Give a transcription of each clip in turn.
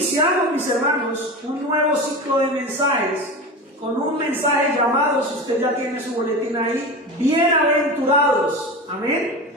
iniciamos, mis hermanos, un nuevo ciclo de mensajes con un mensaje llamado, si usted ya tiene su boletín ahí, bienaventurados. Amén.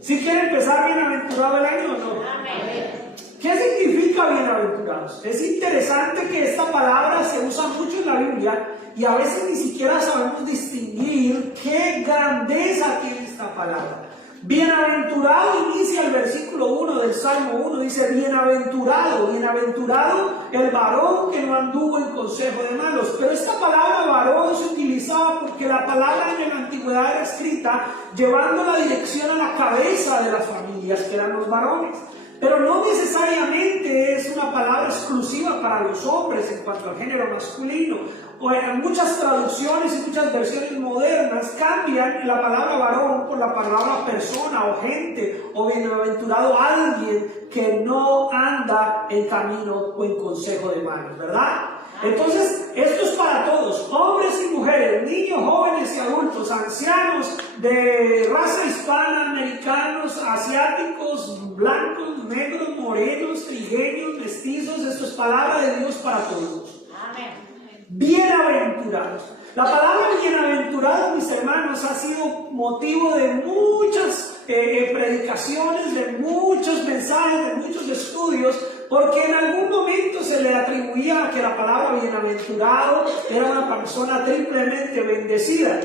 ¿Sí quiere empezar bienaventurado el año o no? Amén. ¿Qué significa bienaventurados? Es interesante que esta palabra se usa mucho en la Biblia y a veces ni siquiera sabemos distinguir qué grandeza tiene esta palabra. Bienaventurado inicia el versículo 1 del Salmo 1, dice bienaventurado, bienaventurado el varón que no anduvo en consejo de malos. Pero esta palabra varón se utilizaba porque la palabra en la antigüedad era escrita llevando la dirección a la cabeza de las familias, que eran los varones. Pero no necesariamente es una palabra exclusiva para los hombres en cuanto al género masculino. O en muchas traducciones y muchas versiones modernas cambian la palabra varón por la palabra persona o gente o bienaventurado alguien que no anda en camino o en consejo de malos, ¿verdad? Entonces, esto es para todos, hombres y mujeres, niños, jóvenes y adultos, ancianos de raza hispana, americanos, asiáticos, blancos, negros, morenos, trigueños, mestizos. Esto es palabra de Dios para todos. Amén. Bienaventurados. La palabra bienaventurado, mis hermanos, ha sido motivo de muchas predicaciones, de muchos mensajes, de muchos estudios, porque en algún momento se le atribuía que la palabra bienaventurado era una persona triplemente bendecida.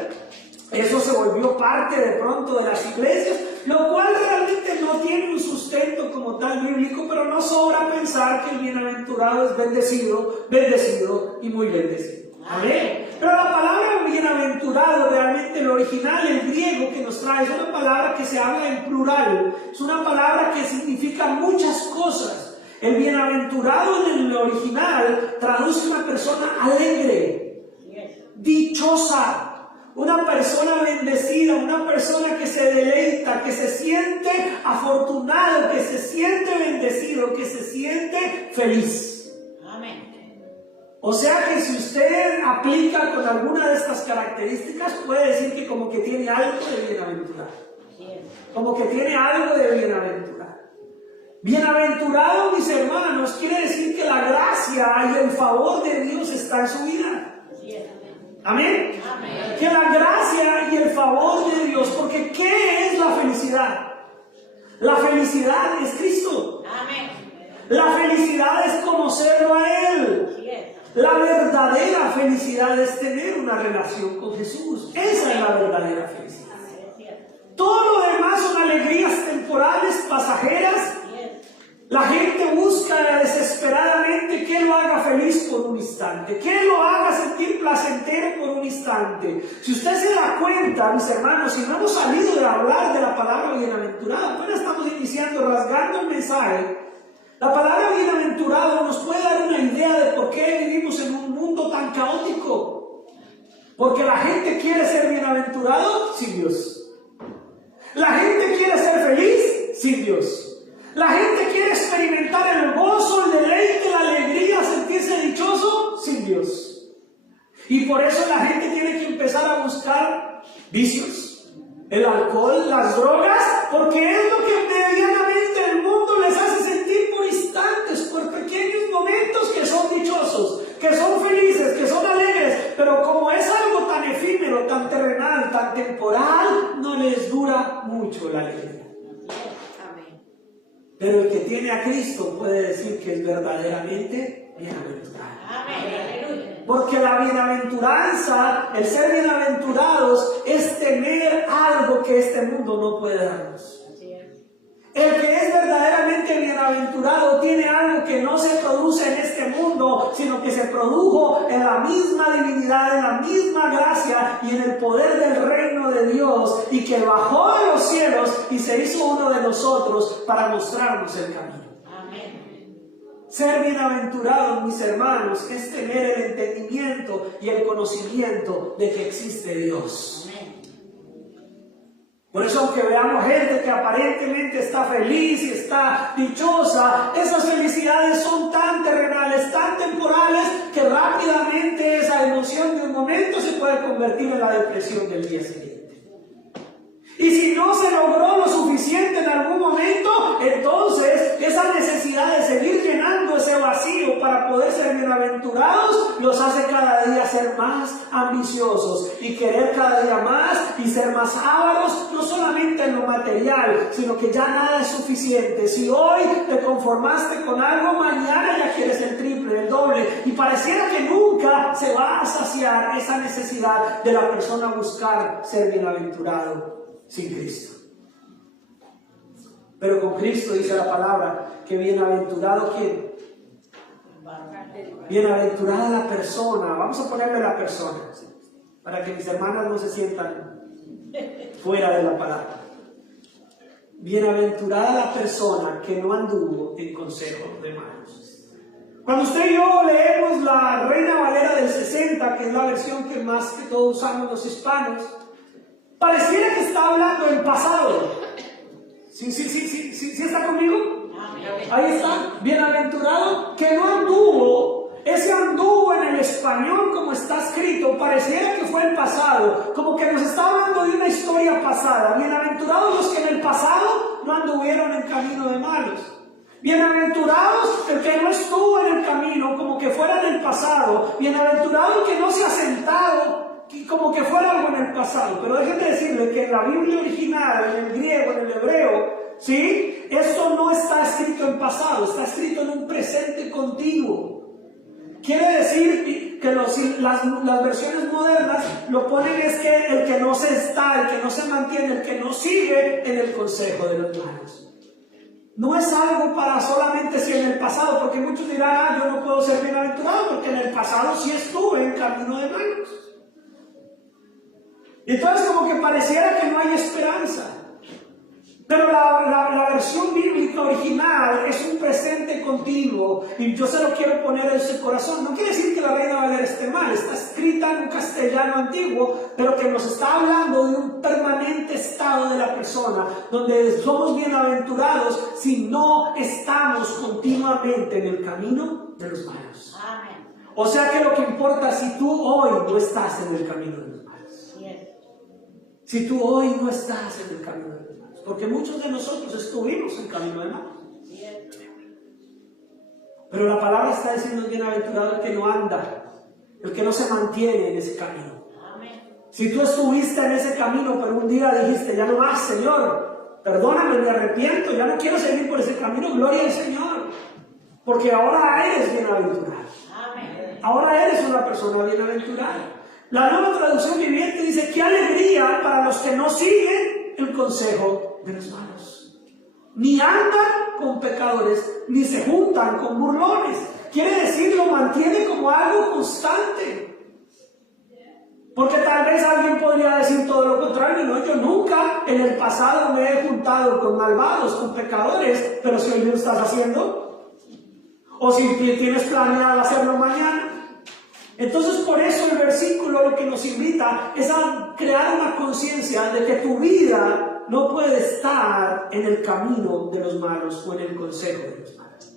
Eso se volvió parte de pronto de las iglesias, lo cual realmente no tiene un sustento como tal bíblico, pero no sobra pensar que el bienaventurado es bendecido, bendecido y muy bendecido. Amén. Pero la palabra bienaventurado, realmente el original, el griego que nos trae, es una palabra que se habla en plural, es una palabra que significa muchas cosas. El bienaventurado en el original traduce una persona alegre, dichosa, una persona bendecida, una persona que se deleita, que se siente afortunado, que se siente bendecido, que se siente feliz. Amén. O sea que si usted aplica con alguna de estas características, puede decir que como que tiene algo de bienaventurado. Como que tiene algo de bienaventurado. Bienaventurado, mis hermanos, quiere decir que la gracia y el favor de Dios está en su vida. Amén. Amén. Que la gracia y el favor de Dios, porque ¿qué es la felicidad? La felicidad es Cristo. Amén. La felicidad es conocerlo a Él. La verdadera felicidad es tener una relación con Jesús. Esa es la verdadera felicidad. Todo lo demás son alegrías temporales, pasajeras. La gente busca desesperadamente que lo haga feliz por un instante, que lo haga sentir placentero por un instante. Si usted se da cuenta, mis hermanos, si no hemos salido de hablar de la palabra bienaventurado, apenas estamos iniciando, rasgando el mensaje, la palabra bienaventurado nos puede dar una idea de por qué vivimos en un mundo tan caótico. Porque la gente quiere ser bienaventurado sin Dios. La gente quiere ser feliz sin Dios. La gente quiere experimentar el gozo, el deleite, la alegría, sentirse dichoso sin Dios. Y por eso la gente tiene que empezar a buscar vicios, el alcohol, las drogas, porque es lo que medianamente el mundo les hace sentir por instantes, por pequeños momentos que son dichosos, que son felices, que son alegres, pero como es algo tan efímero, tan terrenal, tan temporal, no les dura mucho la alegría. Pero el que tiene a Cristo puede decir que es verdaderamente bienaventurado. Amén. Porque la bienaventuranza, el ser bienaventurados, es tener algo que este mundo no puede darnos. El que es verdaderamente bienaventurado tiene algo que no se produce en este mundo, sino que se produjo en la misma divinidad, en la misma gracia y en el poder del reino de Dios, y que bajó de los cielos y se hizo uno de nosotros para mostrarnos el camino. Amén. Ser bienaventurados, mis hermanos, es tener el entendimiento y el conocimiento de que existe Dios. Amén. Por eso, aunque veamos gente que aparentemente está feliz y está dichosa, esas felicidades son tan terrenales, tan temporales, que rápidamente esa emoción de un momento se puede convertir en la depresión del día siguiente. Y si no se logró lo suficiente en algún momento, entonces esa necesidad de seguir llenando ese vacío bienaventurados los hace cada día ser más ambiciosos y querer cada día más y ser más ávaros, no solamente en lo material, sino que ya nada es suficiente. Si hoy te conformaste con algo, mañana ya quieres el triple, el doble, y pareciera que nunca se va a saciar esa necesidad de la persona buscar ser bienaventurado sin Cristo. Pero con Cristo dice la palabra que bienaventurado ¿quién? Bienaventurada la persona. Vamos a ponerle la persona para que mis hermanas no se sientan fuera de la palabra. Bienaventurada la persona que no anduvo en consejo de malos. Cuando usted y yo leemos la Reina Valera del 60, que es la versión que más que todo usamos los hispanos, pareciera que está hablando en pasado. ¿Sí está conmigo? Ahí está. Bienaventurado que no anduvo. Ese anduvo en el español como está escrito, pareciera que fue el pasado, como que nos está hablando de una historia pasada. Bienaventurados los que en el pasado no anduvieron en camino de malos. Bienaventurados el que no estuvo en el camino como que fuera en el pasado. Bienaventurado el que no se ha sentado como que fuera algo en el pasado. Pero déjenme decirle que en la Biblia original, en el griego, en el hebreo, ¿sí? Esto no está escrito en pasado, está escrito en un presente continuo. Quiere decir que las versiones modernas lo ponen es que el que no se está, el que no se mantiene, el que no sigue en el consejo de los malos. No es algo para solamente si en el pasado, porque muchos dirán, yo no puedo ser bienaventurado porque en el pasado sí estuve en camino de malos. Entonces como que pareciera que no hay esperanza. Pero la versión bíblica original es un presente continuo y yo se lo quiero poner en su corazón. No quiere decir que la Reina Valera esté mal, está escrita en un castellano antiguo, pero que nos está hablando de un permanente estado de la persona, donde somos bienaventurados si no estamos continuamente en el camino de los malos. Amén. O sea que lo que importa es si tú hoy no estás en el camino de los malos. Si tú hoy no estás en el camino de los malos. Porque muchos de nosotros estuvimos en camino de malos. Pero la palabra está diciendo bienaventurado el que no anda, el que no se mantiene en ese camino. Si tú estuviste en ese camino, pero un día dijiste, ya no más, Señor, perdóname, me arrepiento, ya no quiero seguir por ese camino, gloria al Señor. Porque ahora eres bienaventurado. Ahora eres una persona bienaventurada. La Nueva Traducción Viviente dice, qué alegría para los que no siguen el consejo de los malos, ni andan con pecadores, ni se juntan con burlones. Quiere decir, lo mantiene como algo constante. Porque tal vez alguien podría decir todo lo contrario. No, yo nunca en el pasado me he juntado con malvados, con pecadores, pero si hoy lo estás haciendo, o si tienes planeado hacerlo mañana. Entonces por eso el versículo lo que nos invita es a crear una conciencia de que tu vida no puede estar en el camino de los malos o en el consejo de los malos.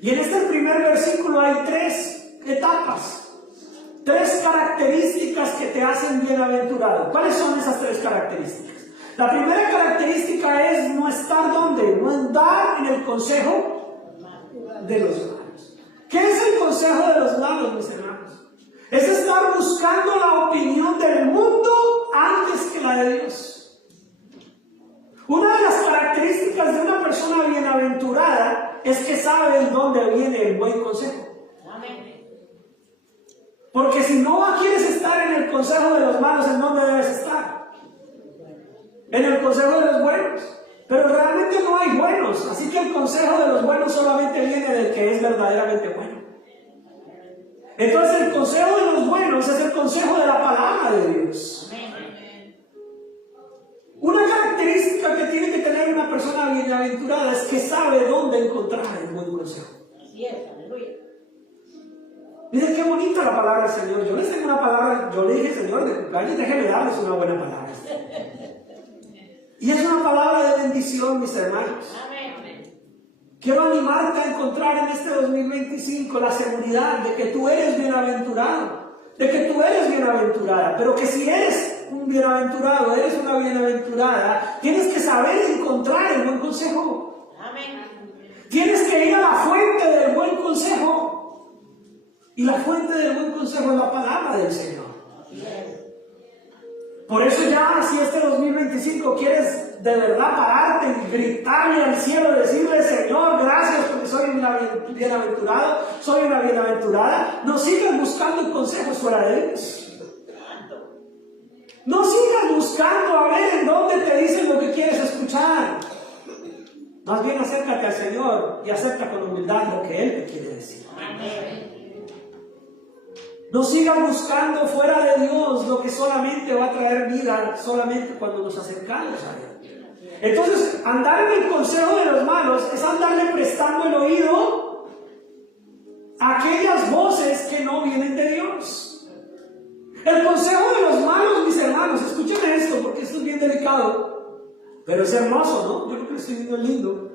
Y en este primer versículo hay 3 etapas, 3 características que te hacen bienaventurado. ¿Cuáles son esas 3 características? La primera característica es no estar ¿dónde? No andar en el consejo de los malos. ¿Qué es el consejo de los malos, mis hermanos? Es estar buscando la opinión del mundo antes que la de Dios. Una de las características de una persona bienaventurada es que sabe de dónde viene el buen consejo. Porque si no quieres estar en el consejo de los malos, ¿en dónde debes estar? En el consejo de los buenos. Pero realmente no hay buenos, así que el consejo de los buenos solamente viene del que es verdaderamente bueno. Entonces el consejo de los buenos es el consejo de la palabra de Dios. Una característica que tiene que tener una persona bienaventurada es que sabe dónde encontrar el buen consejo. Miren qué bonita la palabra del Señor. Yo les tengo una palabra, yo le dije, Señor, de cumpleaños, déjeme darles una buena palabra. Y es una palabra de bendición, mis hermanos. Quiero animarte a encontrar en este 2025 la seguridad de que tú eres bienaventurado, de que tú eres bienaventurada, pero que si eres un bienaventurado, eres una bienaventurada, tienes que saber encontrar el buen consejo. Tienes que ir a la fuente del buen consejo. Y la fuente del buen consejo es la palabra del Señor. Por eso ya, si este 2025 quieres de verdad pararte y gritarle al cielo, decirle: Señor, gracias porque soy un bienaventurado, soy una bienaventurada, no sigas buscando consejos fuera de Dios. No sigas buscando a ver en dónde te dicen lo que quieres escuchar. Más bien acércate al Señor y acepta con humildad lo que Él te quiere decir. No sigas buscando fuera de Dios lo que solamente va a traer vida solamente cuando nos acercamos a Él. Entonces, andar en el consejo de los malos es andarle prestando el oído a aquellas voces que no vienen de Dios. El consejo de los malos, mis hermanos, escuchen esto porque esto es bien delicado, pero es hermoso, ¿no? Yo creo que lo estoy viendo lindo.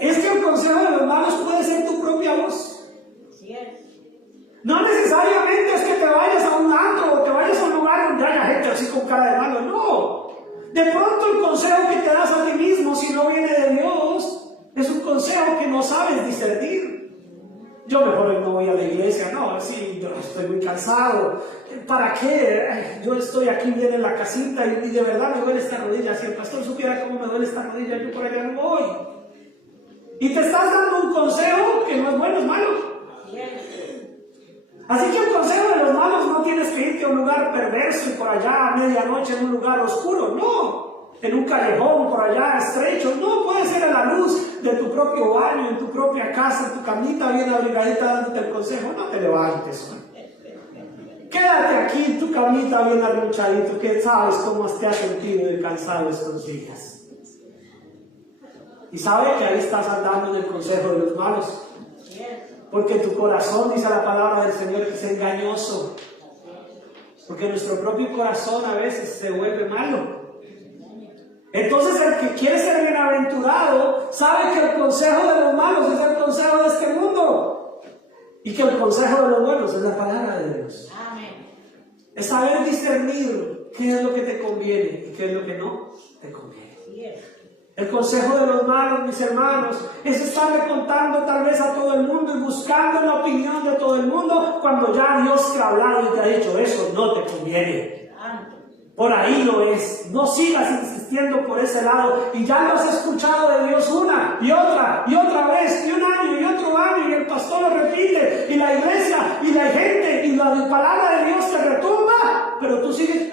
Es que el consejo de los malos puede ser tu propia voz. No necesariamente es que te vayas a un antro o te vayas a un lugar donde haya gente así con cara de malo, no. De pronto el consejo que te das a ti mismo, si no viene de Dios, es un consejo que no sabes discernir. Yo mejor no voy a la iglesia, no, sí, yo estoy muy cansado. ¿Para qué? Ay, yo estoy aquí bien en la casita y de verdad me duele esta rodilla. Si el pastor supiera cómo me duele esta rodilla, yo por allá no voy. Y te estás dando un consejo que no es bueno, es malo. Así que el consejo de los malos no tienes que irte a un lugar perverso y por allá a medianoche en un lugar oscuro, no. En un callejón por allá estrecho, no, puede ser a la luz de tu propio baño, en tu propia casa, en tu camita bien abrigadita dándote el consejo. No te levantes, quédate aquí en tu camita bien arruchadito, que sabes cómo te has sentido de cansado estos días. Y sabe que ahí estás andando en el consejo de los malos, porque tu corazón, dice la palabra del Señor, que es engañoso, porque nuestro propio corazón a veces se vuelve malo. Entonces el que quiere ser bienaventurado sabe que el consejo de los malos es el consejo de este mundo y que el consejo de los buenos es la palabra de Dios. Amén. Es saber discernir qué es lo que te conviene y qué es lo que no te conviene. El consejo de los malos, mis hermanos, es estarle contando tal vez a todo el mundo y buscando la opinión de todo el mundo cuando ya Dios te ha hablado y te ha dicho: eso no te conviene. Por ahí no es. No sigas insistiendo por ese lado. Y ya lo has escuchado de Dios una y otra vez, y un año y otro año, y el pastor lo repite, y la iglesia, y la gente, y la palabra de Dios te retumba, pero tú sigues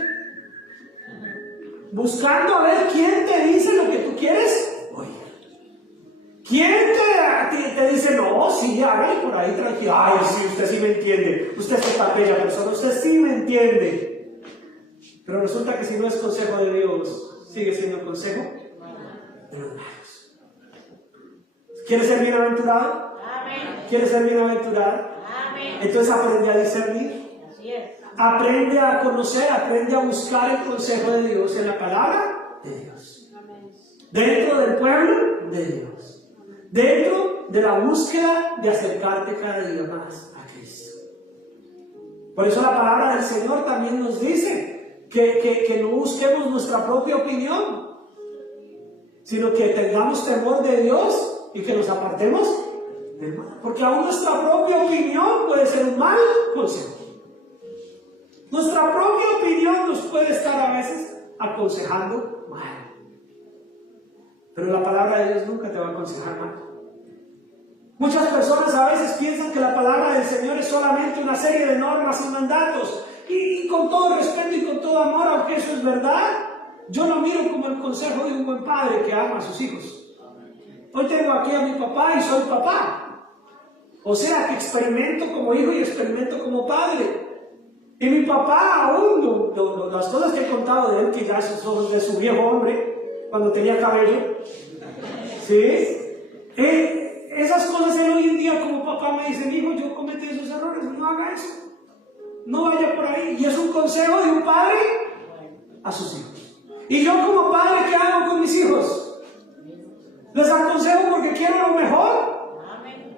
buscando a ver quién te dice lo que tú quieres oír. ¿Quién te dice: no, sí, hágale por ahí tranquilo? Ay, sí, usted sí me entiende. Usted es esta bella persona, usted sí me entiende. Pero resulta que si no es consejo de Dios, sigue siendo consejo de los malos. ¿Quieres ser bienaventurado? Amén. ¿Quieres ser bienaventurado? Amén. Entonces aprende a discernir. Así es. Aprende a conocer, aprende a buscar el consejo de Dios en la palabra de Dios. Amén. Dentro del pueblo de Dios. Dentro de la búsqueda de acercarte cada día más a Cristo. Por eso la palabra del Señor también nos dice que no busquemos nuestra propia opinión, sino que tengamos temor de Dios y que nos apartemos del mal. Porque aún nuestra propia opinión puede ser un mal consejo. Nuestra propia opinión nos puede estar a veces aconsejando mal. Pero la palabra de Dios nunca te va a aconsejar mal. Muchas personas a veces piensan que la palabra del Señor es solamente una serie de normas y mandatos. Y con todo respeto y con todo amor, aunque eso es verdad, yo lo miro como el consejo de un buen padre que ama a sus hijos. Hoy tengo aquí a mi papá y soy papá. O sea que experimento como hijo y experimento como padre. Y mi papá aún, las cosas que he contado de él, que ya son de su viejo hombre, cuando tenía cabello, ¿sí? Esas cosas él hoy en día como papá me dice: hijo, yo cometí esos errores, no haga eso. No vaya por ahí. Y es un consejo de un padre a sus hijos. Y yo como padre, ¿qué hago con mis hijos? Les aconsejo porque quiero lo mejor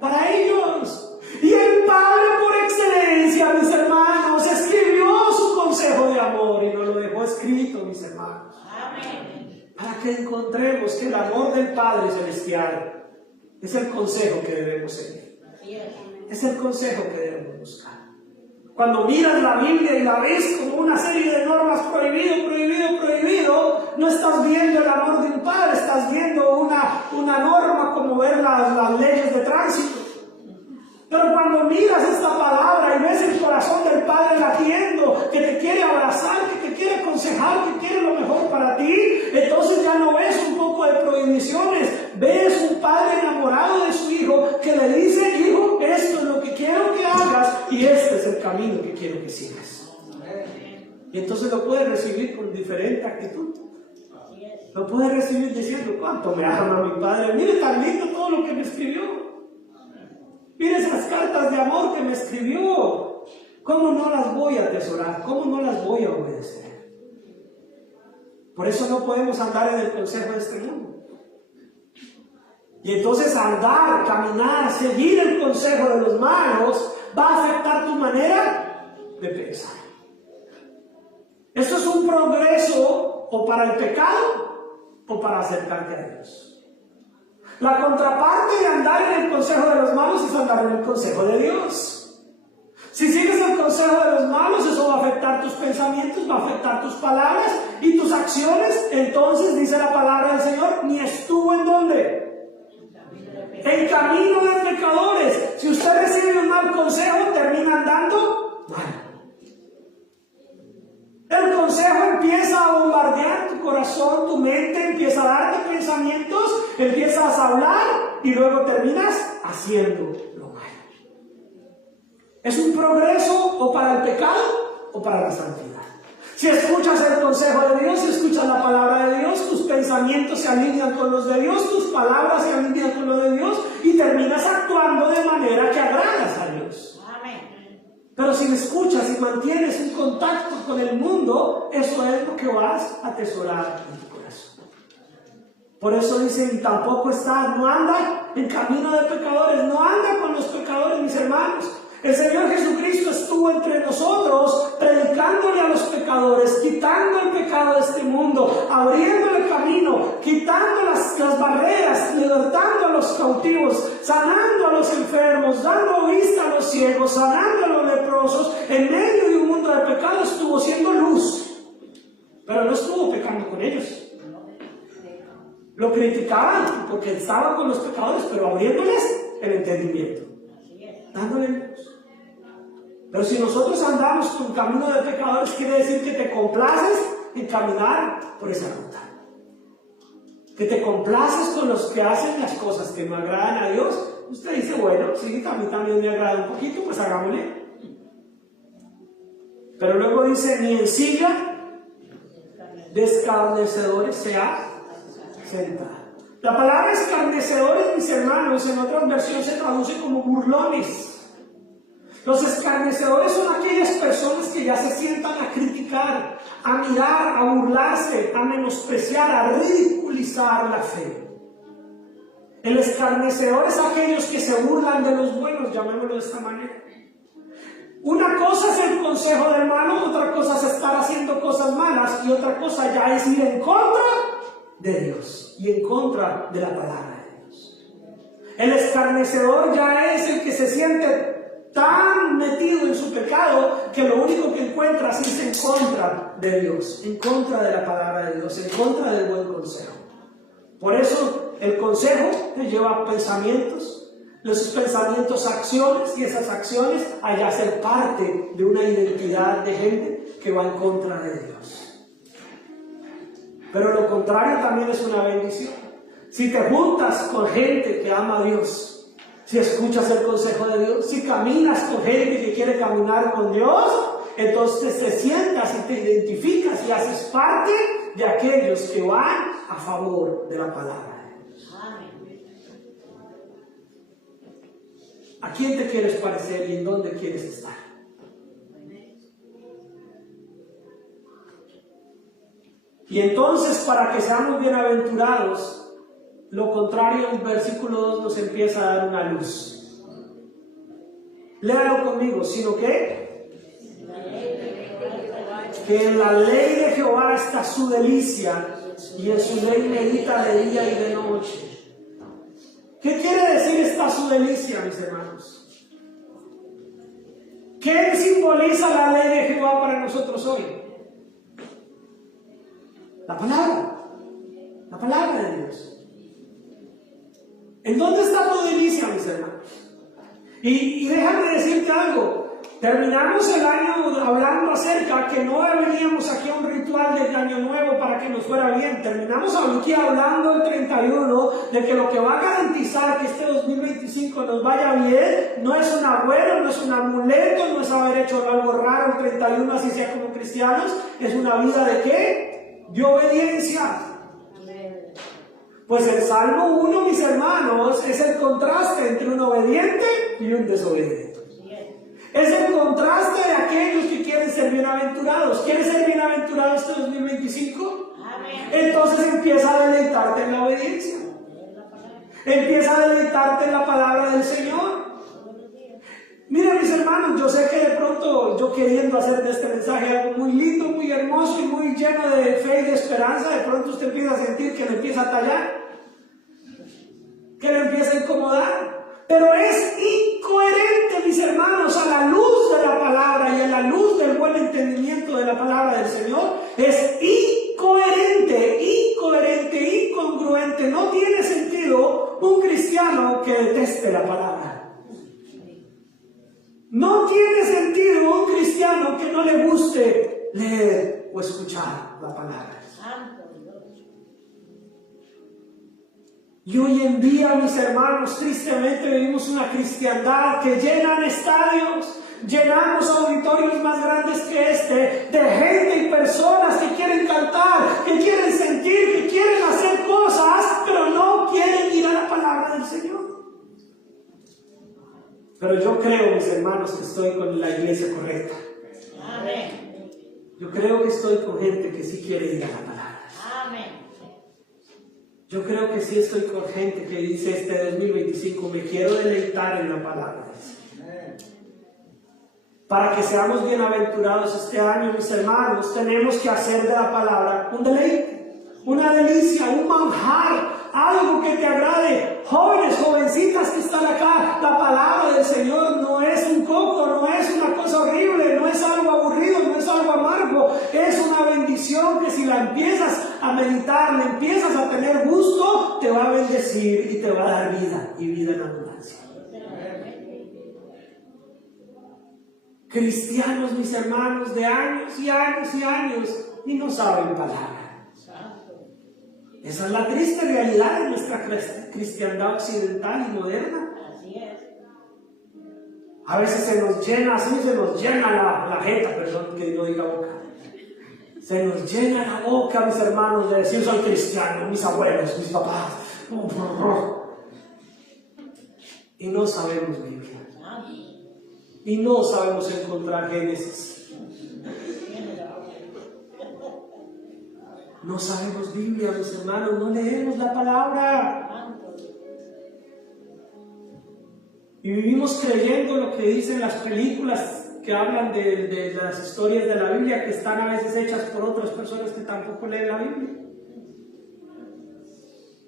para ellos. Y el padre por excelencia, mis hermanos, escribió su consejo de amor y nos lo dejó escrito, mis hermanos. Para que encontremos que el amor del Padre Celestial es el consejo que debemos seguir. Es es el consejo que debemos buscar. Cuando miras la Biblia y la ves como una serie de normas, prohibido, prohibido, prohibido, no estás viendo el amor de un padre, estás viendo una norma como ver las leyes de tránsito. Pero cuando miras esta palabra y ves el corazón del Padre latiendo, que te quiere abrazar, que te quiere aconsejar, que quiere lo mejor para ti, entonces ya no ves un poco de prohibiciones, ves un Padre enamorado de su Hijo que le dice: hijo, esto es lo que quiero que hagas y este es el camino que quiero que sigas. Y entonces lo puedes recibir con diferente actitud. Lo puedes recibir diciendo: cuánto me ama mi Padre, mire tan lindo todo lo que me escribió. Mire esas cartas de amor que me escribió. ¿Cómo no las voy a atesorar? ¿Cómo no las voy a obedecer? Por eso no podemos andar en el consejo de este mundo. Y entonces andar, caminar, seguir el consejo de los malos va a afectar tu manera de pensar. Esto es un progreso o para el pecado o para acercarte a Dios. La contraparte de andar en el consejo de los malos es andar en el consejo de Dios. Si sigues el consejo de los malos, eso va a afectar tus pensamientos, va a afectar tus palabras y tus acciones. Entonces dice la palabra del Señor: ni estuvo en ¿dónde? En camino de pecadores. Si usted recibe un mal consejo, termina andando mal. El consejo empieza a bombardear tu corazón, tu mente, empieza a darte pensamientos, empiezas a hablar y luego terminas haciendo lo malo. Es un progreso o para el pecado o para la santidad. Si escuchas el consejo de Dios, si escuchas la palabra de Dios, tus pensamientos se alinean con los de Dios, tus palabras se alinean con los de Dios y terminas actuando de manera que agradas a Dios. Pero si me escuchas y mantienes un contacto con el mundo, eso es lo que vas a atesorar en tu corazón. Por eso dicen: tampoco no anda en camino de pecadores, no anda con los pecadores, mis hermanos. El Señor Jesucristo estuvo entre nosotros predicándole a los pecadores, quitando el pecado de este mundo, abriendo el camino, quitando las barreras, libertando a los cautivos, sanando a los enfermos, dando vista a los ciegos, sanando a los leprosos. En medio de un mundo de pecado estuvo siendo luz, pero no estuvo pecando con ellos. Lo criticaban porque estaba con los pecadores, pero abriéndoles el entendimiento, dándole luz. Pero si nosotros andamos con camino de pecadores, quiere decir que te complaces en caminar por esa ruta, que te complaces con los que hacen las cosas que no agradan a Dios. Usted dice: bueno, sí, a mí también me agrada un poquito, pues hagámosle. Pero luego dice: ni en silla de escarnecedores se ha sentado. La palabra escarnecedores, mis hermanos, en otras versiones se traduce como burlones. Los escarnecedores son aquellas personas que ya se sientan a criticar, a mirar, a burlarse, a menospreciar, a ridiculizar la fe. El escarnecedor es aquellos que se burlan de los buenos, llamémoslo de esta manera. Una cosa es el consejo del malo, otra cosa es estar haciendo cosas malas y otra cosa ya es ir en contra de Dios y en contra de la palabra de Dios. El escarnecedor ya es el que se siente tan metido en su pecado que lo único que encuentras es en contra de Dios, en contra de la palabra de Dios, en contra del buen consejo. Por eso el consejo te lleva a pensamientos, de sus pensamientos acciones, y esas acciones allá ser parte de una identidad de gente que va en contra de Dios. Pero lo contrario también es una bendición. Si te juntas con gente que ama a Dios, si escuchas el consejo de Dios, si caminas con gente que quiere caminar con Dios, entonces te sientas y te identificas y haces parte de aquellos que van a favor de la palabra de Dios. ¿A quién te quieres parecer y en dónde quieres estar? Y entonces, para que seamos bienaventurados, lo contrario, el versículo 2 nos empieza a dar una luz. Léalo conmigo, sino que en la ley de Jehová está su delicia, y en su ley medita de día y de noche. ¿Qué quiere decir está su delicia, mis hermanos? ¿Qué simboliza la ley de Jehová para nosotros hoy? La palabra de Dios. ¿En dónde está tu delicia, mis hermanos? Y déjame decirte algo. Terminamos el año hablando acerca que no veníamos aquí a un ritual de año nuevo para que nos fuera bien. Terminamos aquí hablando el 31 de que lo que va a garantizar que este 2025 nos vaya bien no es un abuelo, no es un amuleto, no es haber hecho algo raro el 31 así sea como cristianos, es una vida de ¿qué? De obediencia. Pues el Salmo 1, mis hermanos, es el contraste entre un obediente y un desobediente. Es el contraste de aquellos que quieren ser bienaventurados. ¿Quieres ser bienaventurado este 2025? Amén. Entonces empieza a deleitarte en la obediencia. Empieza a deleitarte en la palabra del Señor. Miren, mis hermanos, yo sé que de pronto yo queriendo hacer de este mensaje algo muy lindo, muy hermoso y muy lleno de fe y de esperanza, de pronto usted empieza a sentir que le empieza a tallar, que le empieza a incomodar. Pero es incoherente, mis hermanos, a la luz de la palabra y a la luz del buen entendimiento de la palabra del Señor. Es incoherente, incongruente. No tiene sentido un cristiano que deteste la palabra. No tiene sentido un cristiano que no le guste leer o escuchar la palabra. Y hoy en día, mis hermanos, tristemente vivimos una cristiandad que llenan estadios, llenamos auditorios más grandes que este, de gente y personas que quieren cantar, que quieren sentir, que quieren hacer cosas, pero no quieren ir a la palabra del Señor. Pero yo creo, mis hermanos, que estoy con la iglesia correcta. Amén. Yo creo que estoy con gente que sí quiere ir a la palabra. Amén. Yo creo que sí estoy con gente que dice este 2025 me quiero deleitar en la palabra. Para que seamos bienaventurados este año, mis hermanos, tenemos que hacer de la palabra un deleite, una delicia, un manjar, algo que te agrade. Jóvenes, jovencitas que están acá, la palabra del Señor no es un coco, no es una cosa horrible, no es algo aburrido, no es algo amargo, es una bendición que si la empiezas a meditar, le empiezas a tener gusto, te va a bendecir y te va a dar vida y vida en abundancia. Cristianos, mis hermanos, de años y años y años y no saben palabra. Esa es la triste realidad de nuestra cristiandad occidental y moderna. Así es. A veces se nos llena, así se nos llena la jeta, perdón que no diga boca. Se nos llena la boca, mis hermanos, de decir soy cristiano, mis abuelos, mis papás. Y no sabemos Biblia. Y no sabemos encontrar Génesis. No sabemos Biblia, mis hermanos, no leemos la palabra. Y vivimos creyendo lo que dicen las películas que hablan de las historias de la Biblia, que están a veces hechas por otras personas que tampoco leen la Biblia.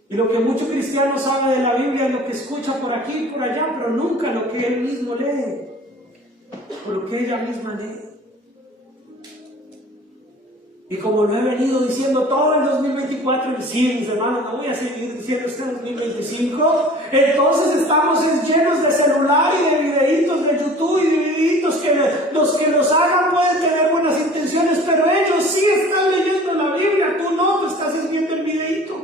Y lo que mucho cristiano sabe de la Biblia es lo que escucha por aquí y por allá, pero nunca lo que él mismo lee, o lo que ella misma lee. Y como lo he venido diciendo todo el 2024, y sí, mis hermanos, no voy a seguir diciendo este 2025, entonces estamos llenos de celular y de videitos de YouTube y de videitos que los que los hagan pueden tener buenas intenciones, pero ellos sí están leyendo la Biblia, tú no, tú estás viendo el videito.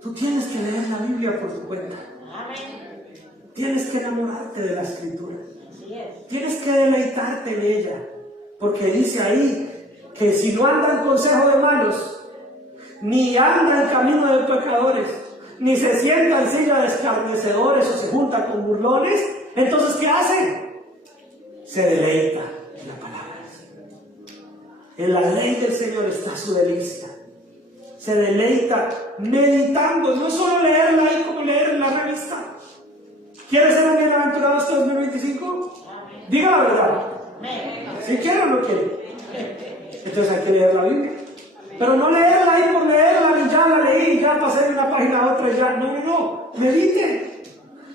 Tú tienes que leer la Biblia por tu cuenta. Tienes que enamorarte de la Escritura. Tienes que deleitarte en ella. Porque dice ahí que si no anda en consejo de malos, ni anda en camino de pecadores, ni se sienta en silla de escarnecedores o se junta con burlones, entonces ¿qué hace? Se deleita en la palabra. En la ley del Señor está su delicia. Se deleita meditando, no solo leerla ahí como leer en la revista. ¿Quieres ser bienaventurado este 2025? Diga la verdad. Si quiere o no quiere. Entonces hay que leer la Biblia. Pero no leerla ahí por leerla, y ya la leí, ya pasé de una página a otra, y ya. No. Medite.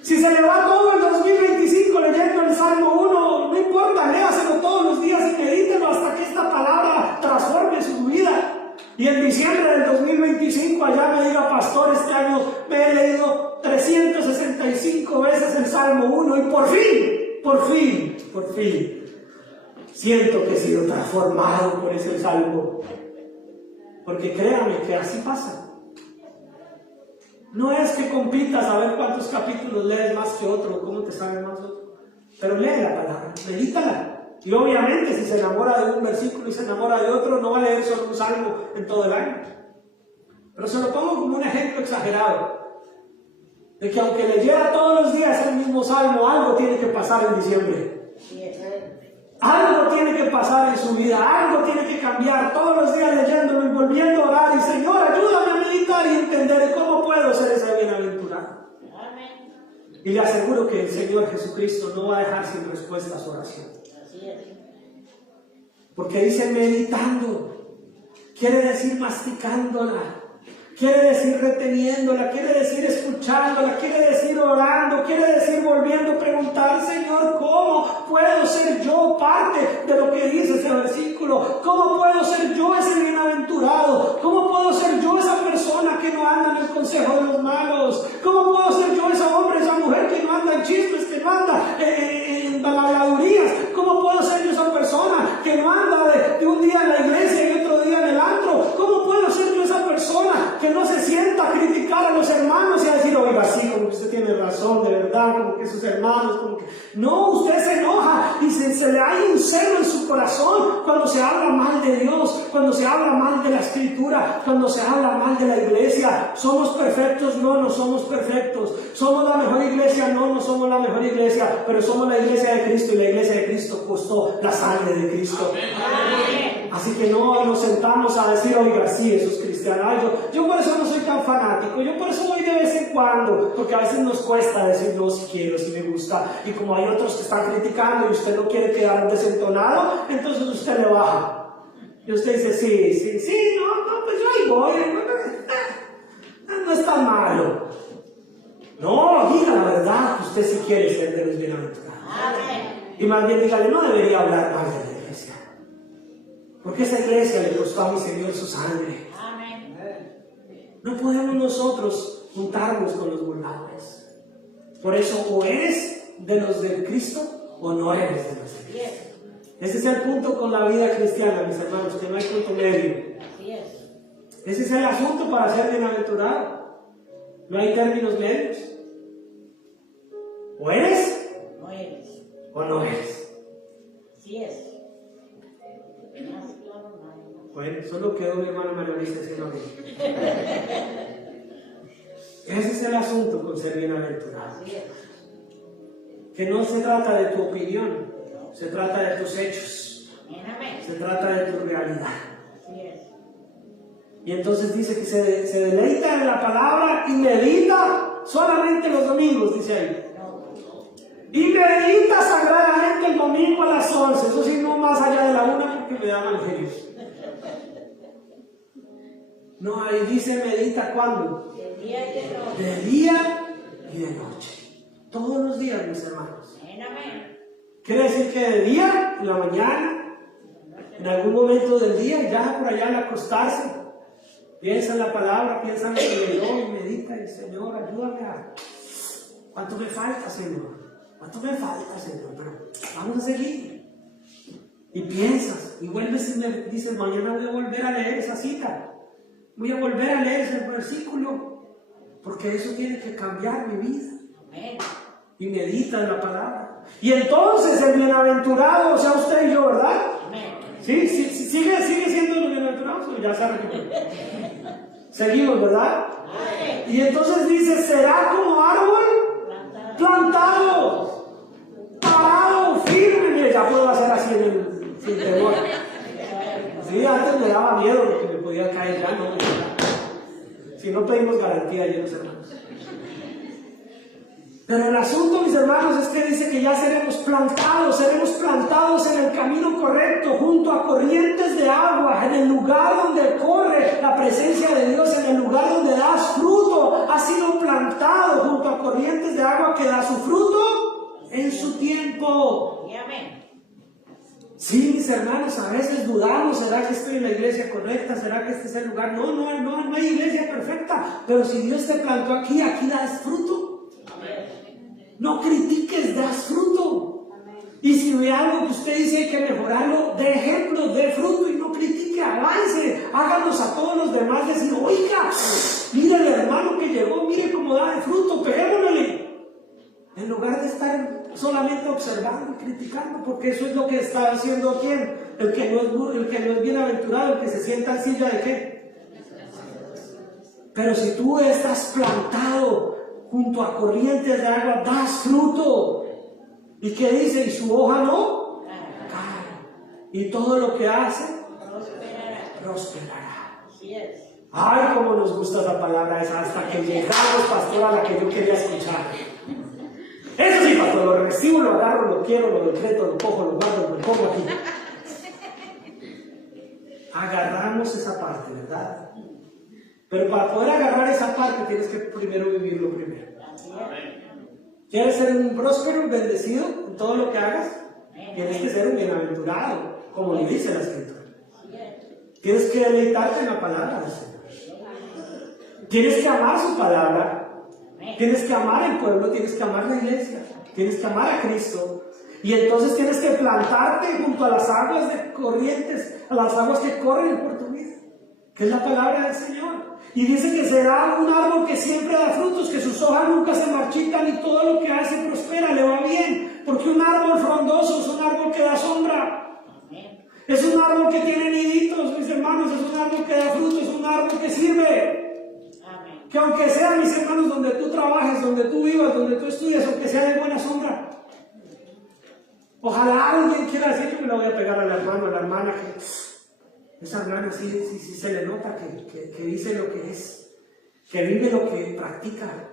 Si se le va todo el 2025 leyendo el Salmo 1, no importa, léaselo todos los días y medítelo hasta que esta palabra transforme su vida. Y en diciembre del 2025 allá me diga: pastor, este año me he leído 365 veces el Salmo 1 y por fin, siento que he sido transformado por ese Salmo. Porque créame que así pasa. No es que compitas a ver cuántos capítulos lees más que otro, cómo te sabe más otro. Pero lee la palabra, medítala. Y obviamente si se enamora de un versículo y se enamora de otro, no va a leer solo un salmo en todo el año. Pero se lo pongo como un ejemplo exagerado. De que aunque leyera todos los días el mismo salmo, algo tiene que pasar en diciembre. Algo tiene que pasar en su vida, algo tiene que cambiar. Todos los días leyéndolo y volviendo a orar. Y Señor, ayúdame a meditar y entender cómo puedo ser ese bienaventurado. Y le aseguro que el Señor Jesucristo no va a dejar sin respuesta a su oración. Porque dice meditando, quiere decir masticándola, quiere decir reteniéndola, quiere decir escuchándola, quiere decir orando, quiere decir volviendo a preguntar: Señor, ¿cómo puedo ser yo parte de lo que dice ese versículo? ¿Cómo puedo ser yo ese bienaventurado? ¿Cómo puedo ser yo esa persona que no anda en el consejo de los malos? ¿Cómo puedo ser yo ese hombre, esa mujer que no anda en chismes, que no anda en habladurías? ¿Cómo puedo ser yo esa persona que no anda de un día en la iglesia y otro día en el antro? ¿Cómo puedo ser yo esa persona que no se sienta a criticar a los hermanos y a decir: oiga, sí, como que usted tiene razón, de verdad, como que sus hermanos, como que... No, usted se enoja y se le hay un celo en su corazón cuando se habla mal de Dios, cuando se habla mal de la Escritura, cuando se habla mal de la iglesia. ¿Somos perfectos? No, no somos perfectos. ¿Somos la mejor iglesia? No, no somos la mejor iglesia, pero somos la iglesia de Cristo, y la iglesia de Cristo costó la sangre de Cristo. Amén. Así que no nos sentamos a decir: oiga, sí, esos cristianos. Ay, yo por eso no soy tan fanático, yo por eso voy de vez en cuando, porque a veces nos cuesta decir: no, si quiero, si me gusta. Y como hay otros que están criticando y usted no quiere quedar desentonado, entonces usted le baja. Y usted dice: sí, no, pues yo ahí voy, no es tan malo. No, diga la verdad, que usted sí quiere ser de los bienaventurados. Y más bien dígale: no debería hablar más de la iglesia, porque esa iglesia le costó a mi Señor su sangre. No podemos nosotros juntarnos con los burladores. Por eso, o eres de los del Cristo o no eres de los del Cristo. Ese es el punto con la vida cristiana, mis hermanos, que no hay punto medio. Ese es el asunto para ser bienaventurado. No hay términos medios. O eres o no eres. Bueno, solo quedó mi hermano Manuelista diciendo amén. Ese es el asunto con ser bienaventurado. Que no se trata de tu opinión, se trata de tus hechos, se trata de tu realidad. Y entonces dice que se deleita en la palabra y medita solamente los domingos, dice ahí. Y medita sagradamente el domingo a las 11, eso sí, no más allá de la 1 porque me da mal genio. No, ahí dice medita ¿cuándo? De día y de noche. De día y de noche. Todos los días, mis hermanos. Quiere decir que de día, en la mañana, en algún momento del día, ya por allá al acostarse, piensa en la palabra, piensa en lo que leyó y medita y: Señor, ayúdame a... ¿Cuánto me falta, Señor? ¿Cuánto me falta, Señor? Pero vamos a seguir. Y piensas, y vuelves y me dices: mañana voy a volver a leer esa cita. Voy a volver a leer ese versículo, porque eso tiene que cambiar mi vida. Amén. Y medita en la palabra. Y entonces el bienaventurado, o sea, usted y yo, ¿verdad? Amén. ¿Sí? ¿Sigue siendo los bienaventurados o ya se recuperó? Seguimos, ¿verdad? Amén. Y entonces dice: será como árbol plantado, parado, firme. Mire, ya puedo hacer así sin temor. Sí, antes me daba miedo porque me podía caer, ya no. Si no pedimos garantía ya, los hermanos. Pero el asunto, mis hermanos, es que dice que ya seremos plantados en el camino correcto, junto a corrientes de agua, en el lugar donde corre la presencia de Dios, en el lugar donde das fruto. Has sido plantado junto a corrientes de agua que da su fruto en su tiempo. Sí, mis hermanos, a veces dudamos, ¿será que estoy en la iglesia correcta? ¿Será que este es el lugar? No hay iglesia perfecta, pero si Dios te plantó aquí das fruto. No critiques, das fruto. Y si ve algo que usted dice hay que mejorarlo, dé ejemplo, dé fruto y no critique, avance, háganos a todos los demás decir, oiga, mire el hermano que llegó, mire cómo da de fruto, peguémosle. En lugar de estar solamente observando y criticando, porque eso es lo que está haciendo ¿quién? El que no es bienaventurado, el que se sienta en silla de ¿qué? Pero si tú estás plantado junto a corrientes de agua, das fruto. ¿Y qué dice? Y su hoja no cae. Y todo lo que hace prosperará. Ay, cómo nos gusta esa palabra esa, hasta que llegamos, pastor, a la que yo quería escuchar. Eso sí, pastor, lo recibo, lo agarro, lo quiero, lo decreto, lo cojo, lo guardo, lo pongo aquí. Agarramos esa parte, ¿verdad? Pero para poder agarrar esa parte tienes que primero vivirlo primero. ¿Quieres ser un próspero, bendecido en todo lo que hagas? Tienes que ser un bienaventurado, como le dice la Escritura. Tienes que deleitarte en la palabra del Señor. Tienes que amar su palabra. Tienes que amar el pueblo, tienes que amar la iglesia, tienes que amar a Cristo. Y entonces tienes que plantarte junto a las aguas de corrientes, a las aguas que corren por tu vida, que es la palabra del Señor. Y dice que será un árbol que siempre da frutos, que sus hojas nunca se marchitan y todo lo que hace prospera, le va bien. Porque un árbol frondoso es un árbol que da sombra. Es un árbol que tiene niditos, mis hermanos, es un árbol que da frutos, es un árbol que sirve. Que aunque sea, mis hermanos, donde tú trabajes, donde tú vivas, donde tú estudies, aunque sea de buena sombra. Ojalá alguien quiera decir que me la voy a pegar al hermano, a la hermana, que esa hermana sí se le nota que dice lo que es, que vive lo que practica,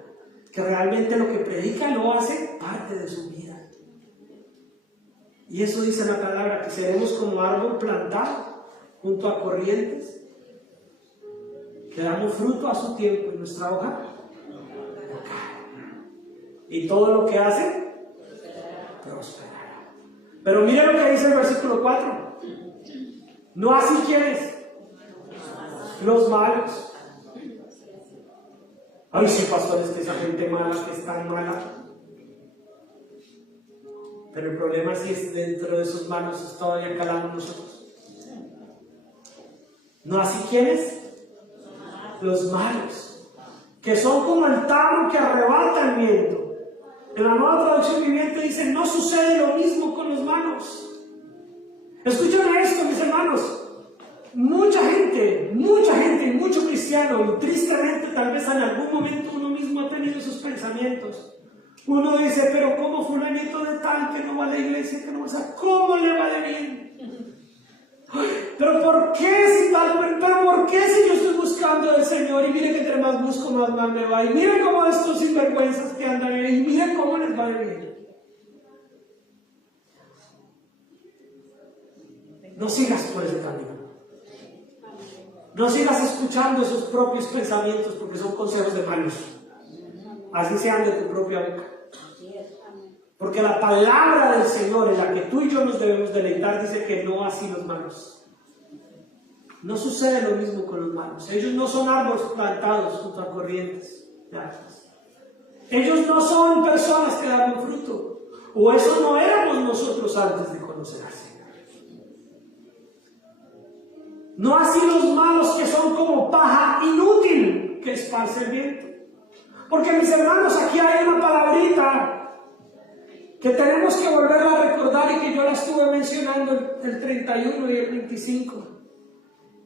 que realmente lo que predica lo hace parte de su vida. Y eso dice la palabra, que seremos como árbol plantado junto a corrientes, que damos fruto a su tiempo y nuestra hoja no cae. Y todo lo que hace prosperará. Pero mire lo que dice el versículo 4. No así quienes los malos. Ay, sí, pastores, que esa gente mala, que es tan mala. Pero el problema es si es dentro de esos malos todavía calamos nosotros. No así quienes los malos, que son como el tarro que arrebata el viento. En la Nueva Traducción Viviente dice, no sucede lo mismo con los malos. Escúchame esto, mis hermanos. Mucha gente y mucho cristiano, y tristemente tal vez en algún momento uno mismo ha tenido esos pensamientos. Uno dice, pero ¿cómo fulanito de tal que no va a la iglesia, que no va a saber? ¿Cómo le va de bien? Pero ¿por qué si yo estoy buscando al Señor y mire que entre más busco más mal me va? Y mire cómo estos sinvergüenzas que andan ahí, y mire cómo les va de bien. No sigas por ese camino. No sigas escuchando esos propios pensamientos porque son consejos de malos. Así sean de tu propia boca. Porque la palabra del Señor en la que tú y yo nos debemos deleitar dice que no así los malos. No sucede lo mismo con los malos. Ellos no son árboles plantados junto a corrientes de aguas. Ellos no son personas que dan fruto. O eso no éramos nosotros antes de conocer al Señor. No así los malos, que son como paja inútil que esparce el viento. Porque, mis hermanos, aquí hay una palabrita que tenemos que volver a recordar y que yo la estuve mencionando el 31 y el 25.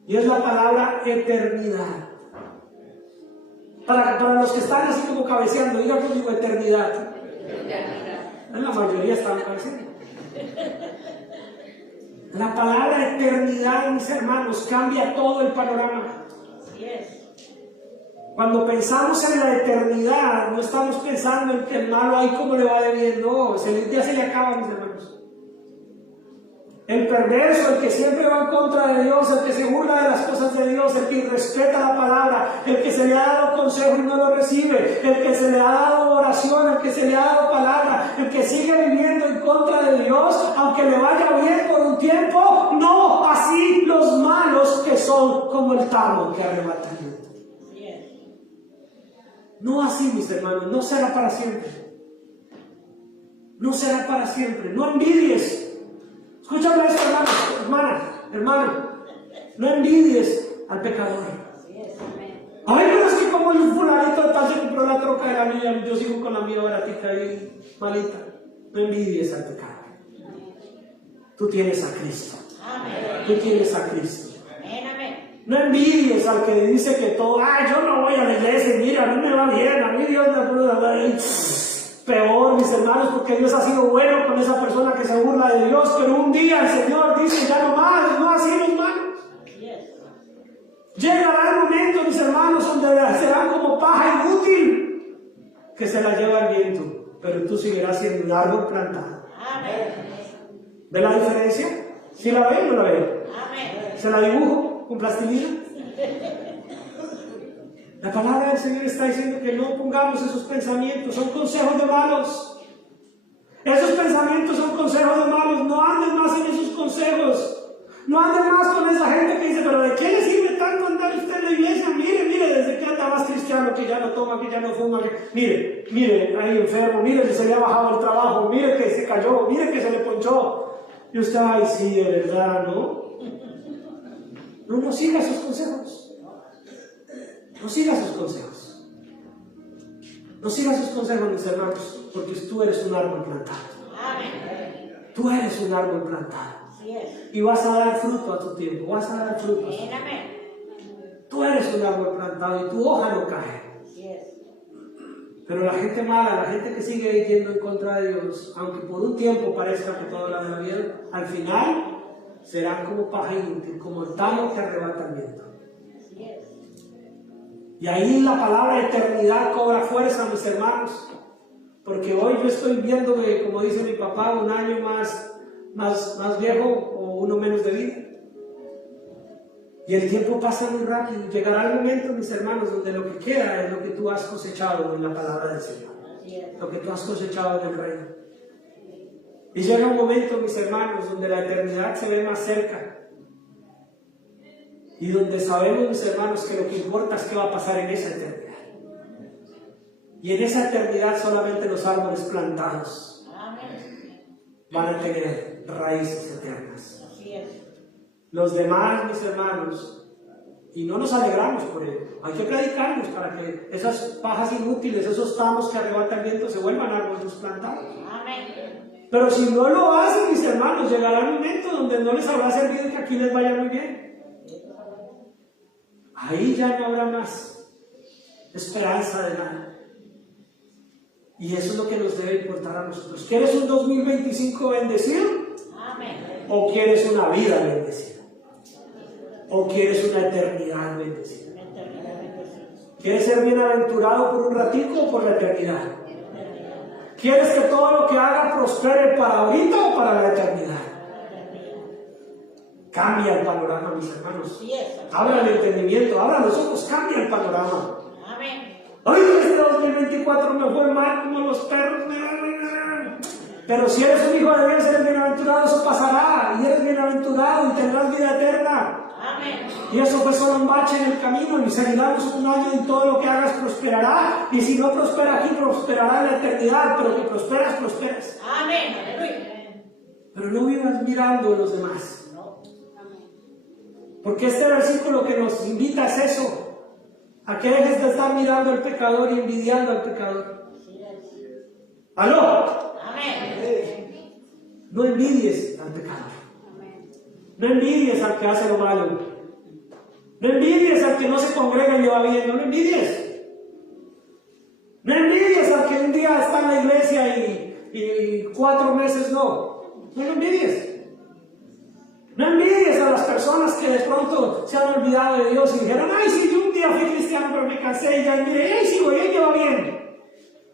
Y es la palabra eternidad. Para los que están así como cabeceando, digan conmigo eternidad. La mayoría están cabeceando. La palabra eternidad, mis hermanos, cambia todo el panorama. Cuando pensamos en la eternidad, no estamos pensando en que el malo ahí cómo le va de bien, no, ya se le acaba, mis hermanos. El perverso, el que siempre va en contra de Dios, el que se burla de las cosas de Dios, el que irrespeta la palabra, el que se le ha dado consejo y no lo recibe, el que se le ha dado oración, el que se le ha dado palabra, el que que sigue viviendo en contra de Dios, aunque le vaya bien por un tiempo, no así los malos que son como el tamo que arrebata el viento. No así, mis hermanos, no será para siempre. No será para siempre. No envidies. Escúchame esto, hermano. No envidies al pecador. Ay, pero es que como el fulanito tal se compró la troca de la mía, yo sigo con la mía baratita ahí, malita. No envidies al pecado. Tú tienes a Cristo. Tú tienes a Cristo. No envidies al que dice que todo, yo no voy a la iglesia, mira, a mí me va bien, a mí Dios me ayuda. Peor, mis hermanos, porque Dios ha sido bueno con esa persona que se burla de Dios, pero un día el Señor dice, ya no más, no así los malos. Llegará el momento, mis hermanos, donde serán como paja inútil que se la lleva el viento, pero tú seguirás siendo un árbol plantado. ¿Ve la diferencia? ¿Sí la ve o no la ve? ¿Se la dibujo con plastilina? La palabra del Señor está diciendo que no pongamos esos pensamientos, son consejos de malos. Esos pensamientos son consejos de malos, no andes más en esos consejos. No andes más con esa gente que dice, pero ¿de qué le sirve tanto andar usted en la iglesia? Mire, desde que anda más cristiano, que ya no toma, que ya no fuma, mire, ahí enfermo, mire que se le ha bajado el trabajo, mire que se cayó, mire que se le ponchó. Y usted, ay, sí, de verdad, ¿no? No siga esos consejos. No siga esos consejos. No siga esos consejos, mis hermanos, porque tú eres un árbol plantado. Tú eres un árbol plantado. Y vas a dar fruto a tu tiempo, vas a dar fruto. Tú eres un árbol plantado y tu hoja no cae. Pero la gente mala, la gente que sigue yendo en contra de Dios, aunque por un tiempo parezca que todo la da bien, al final serán como paja inútil, como el tamo que arrebata el viento. Y ahí la palabra eternidad cobra fuerza, mis hermanos, porque hoy yo estoy viéndome, como dice mi papá, un año más viejo o uno menos de vida. Y el tiempo pasa muy rápido. Llegará el momento, mis hermanos, donde lo que queda es lo que tú has cosechado en la palabra del Señor, lo que tú has cosechado en el reino. Y llega un momento, mis hermanos, donde la eternidad se ve más cerca y donde sabemos, mis hermanos, que lo que importa es qué va a pasar en esa eternidad. Y en esa eternidad solamente los árboles plantados van a tener raíces eternas. Los demás, mis hermanos, y no nos alegramos por ello, hay que predicarnos para que esas pajas inútiles, esos tamos que arrebata el viento se vuelvan árboles plantados. Pero si no lo hacen, mis hermanos, llegará un momento donde no les habrá servido que aquí les vaya muy bien. Ahí ya no habrá más esperanza de nada. Y eso es lo que nos debe importar a nosotros. ¿Quieres un 2025 bendecido? ¿O quieres una vida bendecida? ¿O quieres una eternidad bendecida? ¿Quieres ser bienaventurado por un ratito o por la eternidad? ¿Quieres que todo lo que haga prospere para ahorita o para la eternidad? Cambia el panorama, mis hermanos. Abra el entendimiento, abra los ojos, cambia el panorama. Ay, este 2024 me fue mal como los perros. Pero si eres un hijo de Dios, eres bienaventurado, eso pasará. Y eres bienaventurado y tendrás vida eterna. Y eso fue solo un bache en el camino. Y seguirás un año y todo lo que hagas prosperará. Y si no prospera aquí, prosperará en la eternidad. Pero que prosperas, prosperas. Pero no vivas mirando a los demás. Porque este versículo que nos invita es eso. A que dejes de estar mirando al pecador y envidiando al pecador. ¿Aló? No envidies al pecador. No envidies al que hace lo malo. No envidies al que no se congrega y le va bien. No lo envidies. No envidies al que un día está en la iglesia y 4 meses no. No lo envidies. No envidies a las personas que de pronto se han olvidado de Dios y dijeron, ay, sí, yo un día fui cristiano, pero me cansé y ya, mire, ay, sigo, ya lleva bien.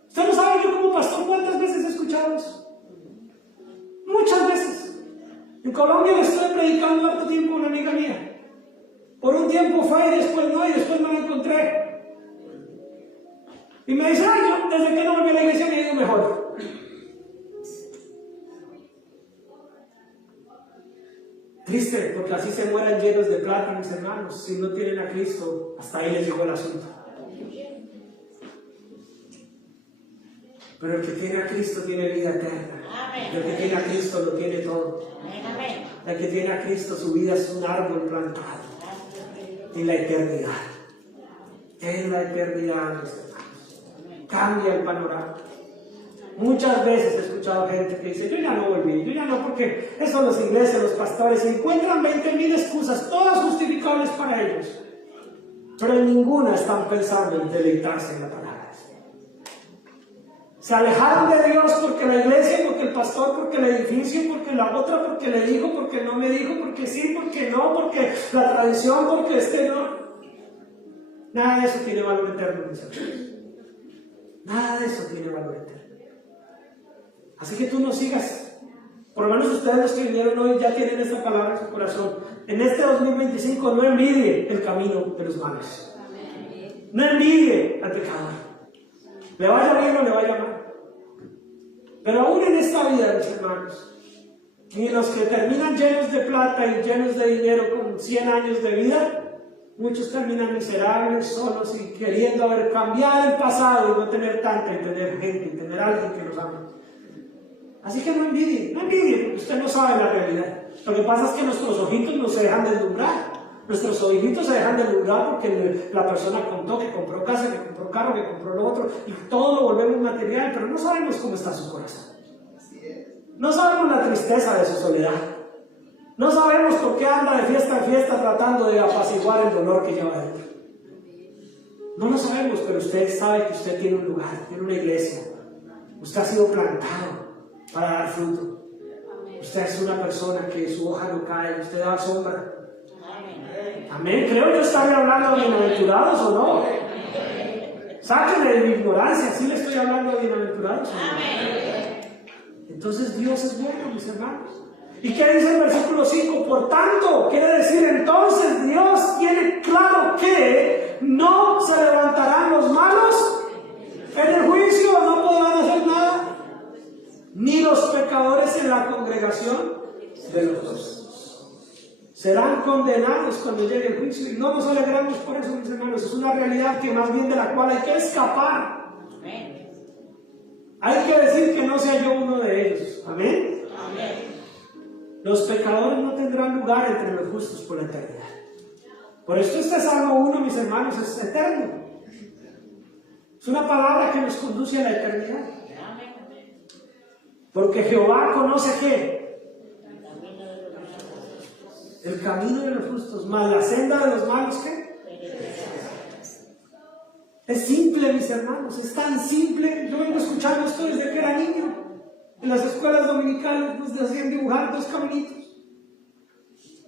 Usted no sabe, yo como pastor, ¿cuántas veces he escuchado eso? Muchas veces. En Colombia le estoy predicando harto tiempo a una amiga mía. Por un tiempo fue y después no, y después no la encontré. Y me dice, ay, yo desde que no volví a la iglesia me he ido mejor. Triste, porque así se mueran llenos de plata, mis hermanos. Si no tienen a Cristo, hasta ahí les llegó el asunto. Pero el que tiene a Cristo tiene vida eterna. El que tiene a Cristo lo tiene todo. El que tiene a Cristo, su vida es un árbol plantado en la eternidad. En la eternidad, mis hermanos. Cambia el panorama. Muchas veces he escuchado gente que dice: yo ya no volví, yo ya no, porque eso los iglesias, los pastores encuentran 20,000 excusas, todas justificables para ellos, pero en ninguna están pensando en deleitarse en la palabra. Se alejaron de Dios porque la iglesia, porque el pastor, porque el edificio, porque la otra, porque le dijo, porque no me dijo, porque sí, porque no, porque la tradición, porque no. Nada de eso tiene valor eterno, mis hermanos. Nada de eso tiene valor eterno. Así que tú no sigas. Por lo menos ustedes, los que vinieron hoy, ya tienen esta palabra en su corazón. En este 2025 no envidie el camino de los malos. No envidie al pecador. Le vaya bien o le vaya mal. Pero aún en esta vida, mis hermanos, ni los que terminan llenos de plata y llenos de dinero con 100 años de vida, muchos terminan miserables, solos y queriendo haber cambiado el pasado y no tener tanta, y tener gente, y tener alguien que los ame. Así que no envidie, porque usted no sabe la realidad. Lo que pasa es que nuestros ojitos no se dejan deslumbrar. Nuestros ojitos se dejan deslumbrar porque la persona contó que compró casa, que compró carro, que compró lo otro, y todo lo volvemos material, pero no sabemos cómo está su corazón. No sabemos la tristeza de su soledad. No sabemos por qué anda de fiesta en fiesta tratando de apaciguar el dolor que lleva dentro. No lo sabemos, pero usted sabe que usted tiene un lugar, tiene una iglesia. Usted ha sido plantado para dar fruto. Usted es una persona que su hoja no cae, usted da sombra. Amén. Creo que estaría hablando de bienaventurados o no. Sáquenle de mi ignorancia, ¿sí le estoy hablando de bienaventurados? Entonces Dios es bueno, mis hermanos. ¿Y qué dice el versículo 5? Por tanto, quiere decir entonces Dios tiene claro que no se levantarán los malos en el juicio, no podrán hacer nada, ni los pecadores en la congregación de los justos. Serán condenados cuando llegue el juicio, y no nos alegramos por eso, mis hermanos. Es una realidad que más bien de la cual hay que escapar. Hay que decir que no sea yo uno de ellos. Amén. Los pecadores no tendrán lugar entre los justos por la eternidad. Por esto este Salmo 1, mis hermanos, es eterno. Es una palabra que nos conduce a la eternidad. Porque Jehová conoce ¿qué? El camino de los justos, más la senda de los malos, ¿qué? Es simple, mis hermanos, es tan simple. Yo vengo escuchando esto desde que era niño. En las escuelas dominicales nos hacían dibujar 2 caminitos.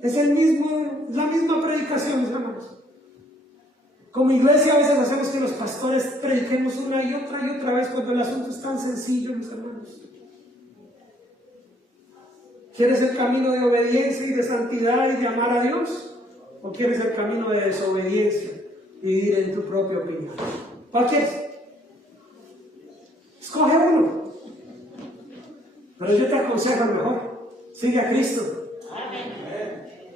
Es la misma predicación, mis hermanos. Como iglesia a veces hacemos que los pastores prediquemos una y otra vez cuando el asunto es tan sencillo, mis hermanos. ¿Quieres el camino de obediencia y de santidad y de amar a Dios? ¿O quieres el camino de desobediencia y vivir en tu propia opinión? ¿Cuál quieres? Escoge uno. Pero yo te aconsejo el mejor. Sigue a Cristo.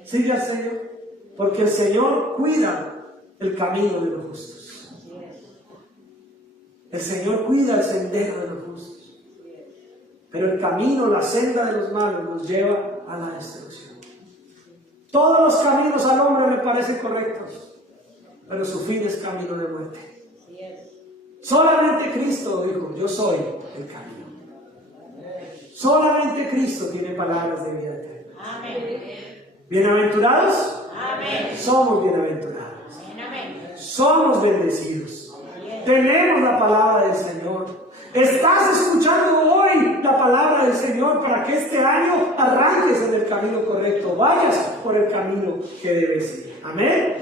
Sigue al Señor. Porque el Señor cuida el camino de los justos. El Señor cuida el sendero de los justos. Pero el camino, la senda de los malos nos lleva a la destrucción. Todos los caminos al hombre le parecen correctos, pero su fin es camino de muerte. Solamente Cristo dijo: yo soy el camino. Solamente Cristo tiene palabras de vida eterna. ¿Bienaventurados? Somos bienaventurados. Somos bendecidos. Tenemos la palabra del Señor. Estás escuchando hoy la palabra del Señor para que este año arranques en el camino correcto, vayas por el camino que debes ir. Amén.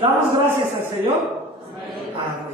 Damos gracias al Señor. Amén.